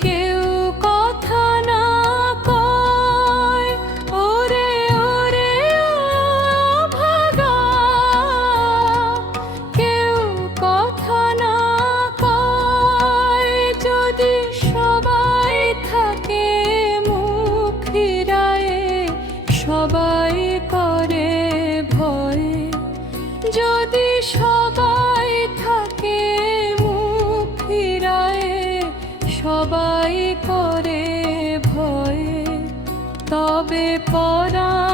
কেউ কথা না ওরে কেউ কথা না যদি সবাই থাকে মুখ সবাই করে ভয়। যদি সব তবে পরা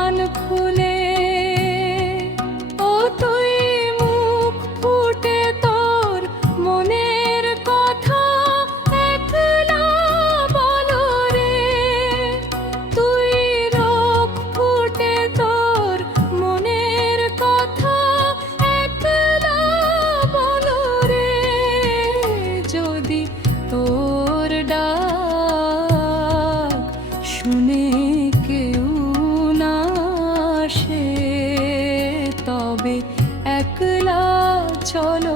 cholo.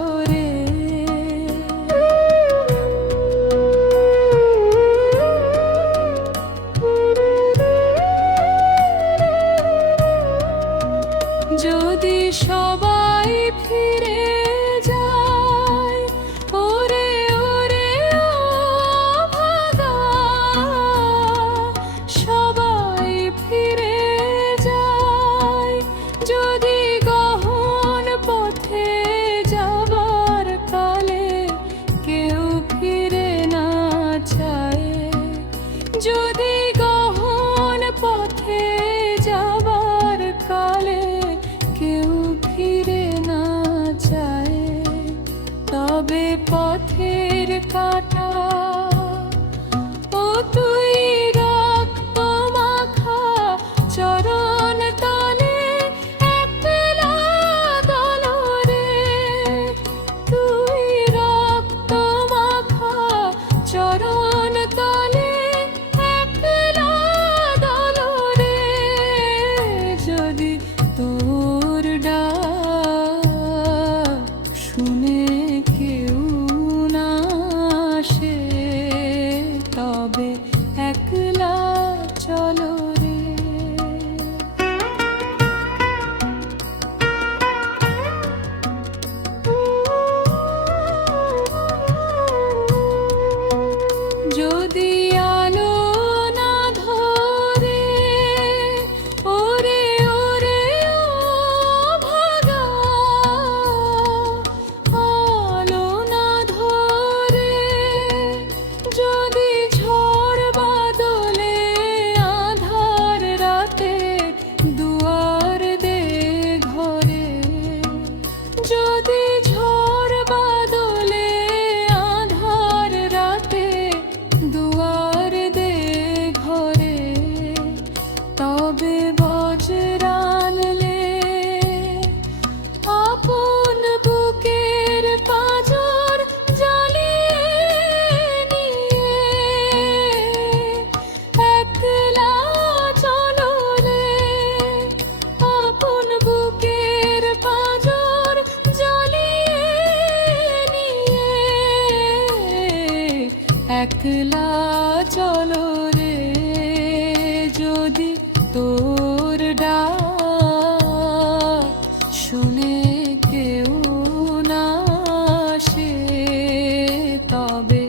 তবে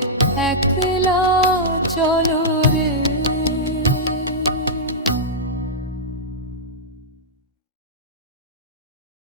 একলা চলো রে।